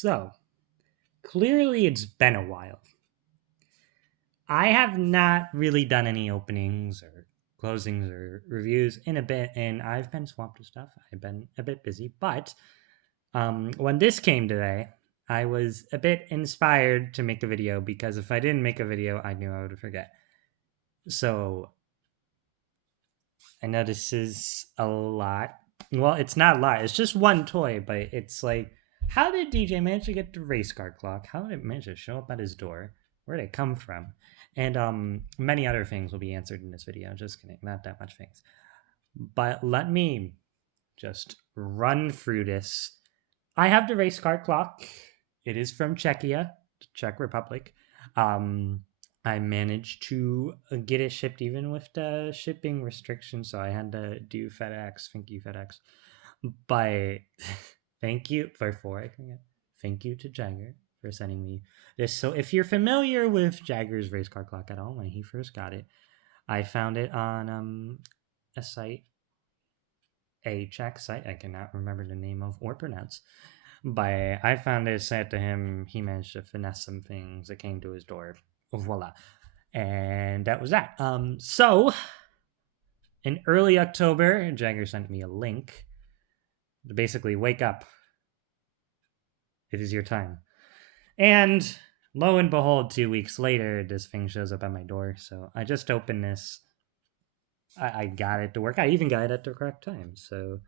So, clearly it's been a while. I have not really done any openings or closings or reviews in a bit, and I've been swamped with stuff. I've been a bit busy, but when this came today, I was a bit inspired to make a video because if I didn't make a video, I knew I would forget. So, I know this is a lot. Well, it's not a lot. It's just one toy, but it's like, how did DJ manage to get the Racecar Clock? How did it manage to show up at his door? Where did it come from? And many other things will be answered in this video. Just kidding, not that much things. But let me just run through this. I have the Racecar Clock. It is from Czechia, Czech Republic. I managed to get it shipped even with the shipping restrictions, so I had to do FedEx. Thank you, FedEx. But thank you thank you to Jagger for sending me this. So if you're familiar with Jagger's Racecar Clock at all, when he first got it, I found it on a site, a Czech site I cannot remember the name of or pronounce. But I found it, sent to him. He managed to finesse some things. It came to his door. Voila. And that was that. So in early October, Jagger sent me a link to basically wake up. It is your time. And lo and behold, 2 weeks later, this thing shows up at my door. So I just opened this. I got it to work. I even got it at the correct time. So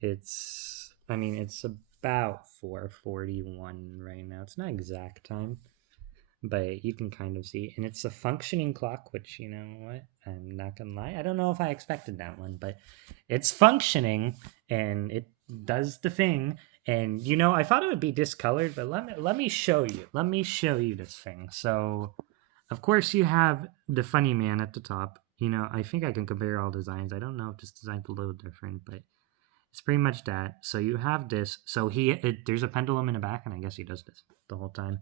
it's about 4:41 right now. It's not exact time, but you can kind of see. And it's a functioning clock, which, you know what? I'm not going to lie. I don't know if I expected that one, but it's functioning and it does the thing. And, you know, I thought it would be discolored, but let me show you. Let me show you this thing. So, of course, you have the funny man at the top. You know, I think I can compare all designs. I don't know if this design's a little different, but it's pretty much that. So you have this. So there's a pendulum in the back, and I guess he does this the whole time.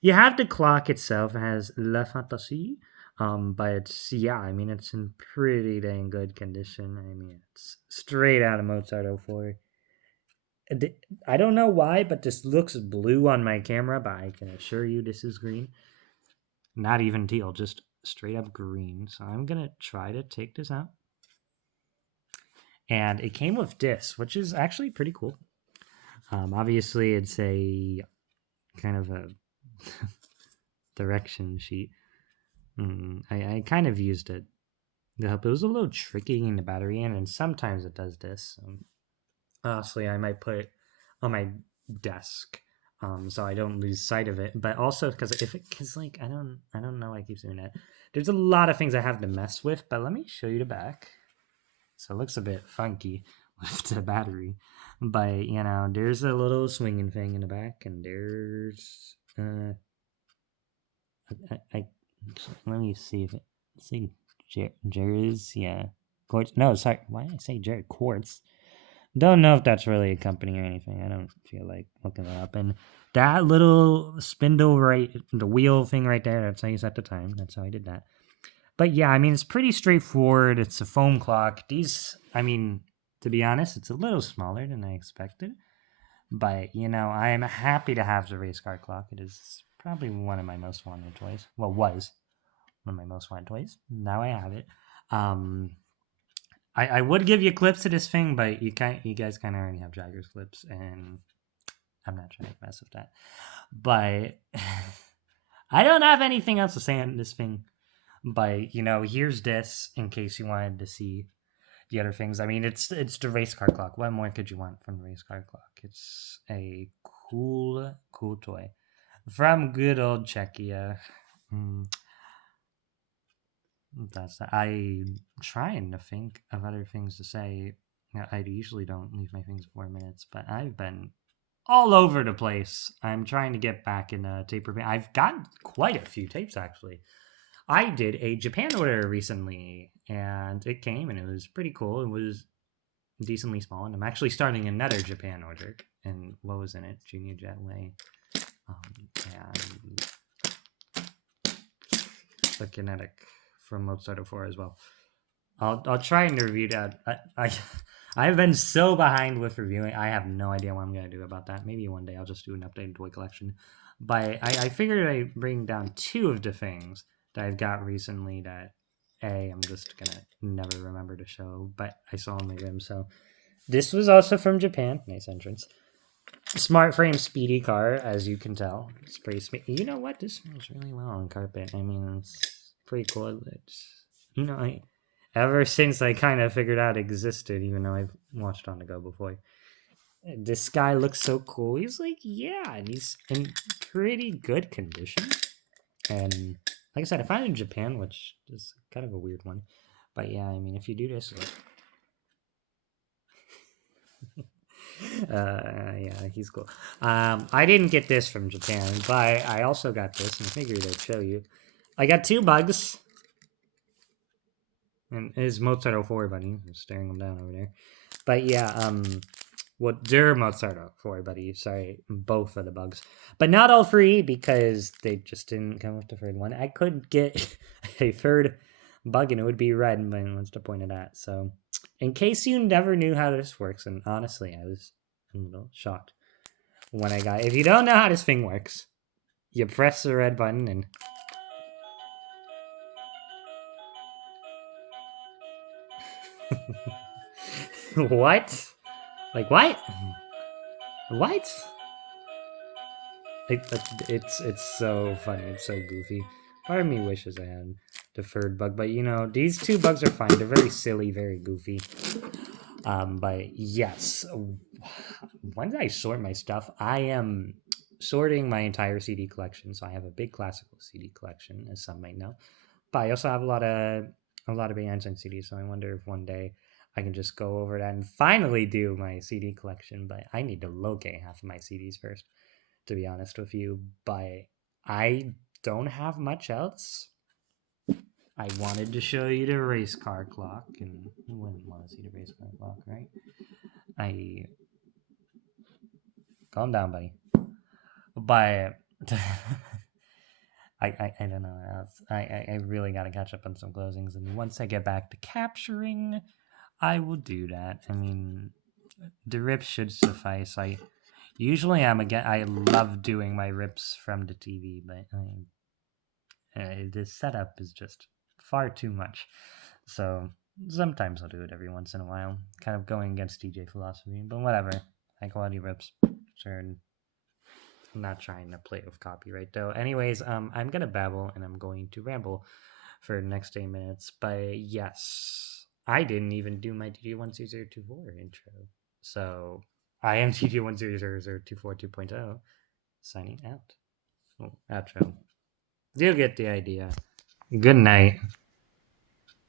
You have the clock itself. It has La Fantasie, but it's it's in pretty dang good condition. I mean, it's straight out of Mozart 04. I don't know why, but this looks blue on my camera, but I can assure you this is green. Not even teal, just straight up green. So I'm gonna try to take this out. And it came with this, which is actually pretty cool. Obviously, it's a kind of a direction sheet. I kind of used it to help. It was a little tricky getting the battery in, and sometimes it does this. Honestly, I might put it on my desk so I don't lose sight of it. But also because I don't know why I keep doing that. There's a lot of things I have to mess with, but let me show you the back. So it looks a bit funky with the battery, but you know, there's a little swinging thing in the back, and there's let me see if it Jared's quartz. No, sorry, why did I say Jared Quartz? Don't know if that's really a company or anything. I don't feel like looking it up. And that little spindle the wheel thing right there, that's how you set the time. That's how I did that. But yeah, I mean, it's pretty straightforward. It's a foam clock. To be honest, it's a little smaller than I expected. But, you know, I am happy to have the Racecar Clock. It is probably one of my most wanted toys. Well, was one of my most wanted toys. Now I have it. I would give you clips of this thing, but you guys kind of already have Jagger's clips, and I'm not trying to mess with that. But I don't have anything else to say on this thing. But, you know, here's this in case you wanted to see the other things. I mean, it's the Racecar Clock. What more could you want from the Racecar Clock? It's a cool toy from good old Czechia. I'm trying to think of other things to say. I usually don't leave my things 4 minutes, but I've been all over the place. I'm trying to get back in tape repair. I've gotten quite a few tapes, actually. I did a Japan order recently, and it came, and it was pretty cool. It was decently small, and I'm actually starting another Japan order. And what was in it? Junior Jetway, and the Kinetic from Mozart 04 as well. I'll try and review that. I've been so behind with reviewing. I have no idea what I'm gonna do about that. Maybe one day I'll just do an updated toy collection. But I figured I'd bring down two of the things that I've got recently that I'm just gonna never remember to show, but I saw on my whim. So this was also from Japan. Nice entrance. Smart frame speedy car, as you can tell. It's pretty speedy. You know what? This smells really well on carpet. I mean, it's pretty cool. It's, ever since I kind of figured out it existed, even though I've watched On the Go before. This guy looks so cool. He's like, yeah, and he's in pretty good condition. And like I said, I found it in Japan, which is kind of a weird one. But yeah, I mean, if you do this, yeah, he's cool. I didn't get this from Japan, but I also got this, and I figured I'd show you. I got two bugs, and his Mozart 04 buddy. I'm staring him down over there. But yeah, they're Mozart 04 buddy. Sorry, both of the bugs, but not all three because they just didn't come with the third one. I could get a third bug, and it would be red, but what's the point of that? So, in case you never knew how this works, and honestly, I was a little shocked when I got. If you don't know how this thing works, you press the red button and. What? Like what? What? It's so funny. It's so goofy. Part of me wishes I had the third bug, but these two bugs are fine. They're very silly, very goofy. But yes, when did I sort my stuff? I am sorting my entire CD collection. So I have a big classical CD collection, as some might know. But I also have a lot of bands and CDs. So I wonder if one day I can just go over that and finally do my CD collection. But I need to locate half of my CDs first, to be honest with you. But I don't have much else. I wanted to show you the Racecar Clock, and who wouldn't want to see the Racecar Clock, right? Calm down, buddy. But I don't know. I really got to catch up on some closings, and once I get back to capturing, I will do that. I mean, the rips should suffice. I love doing my rips from the TV, but the setup is just far too much. So sometimes I'll do it every once in a while, kind of going against DJ philosophy, but whatever. High quality rips. Sure. I'm not trying to play with copyright though. Anyways, I'm gonna babble and I'm going to ramble for the next 8 minutes. But yes, I didn't even do my DD10024 intro. So I am DD10024 2.0 signing out. Oh, outro. You get the idea. Good night.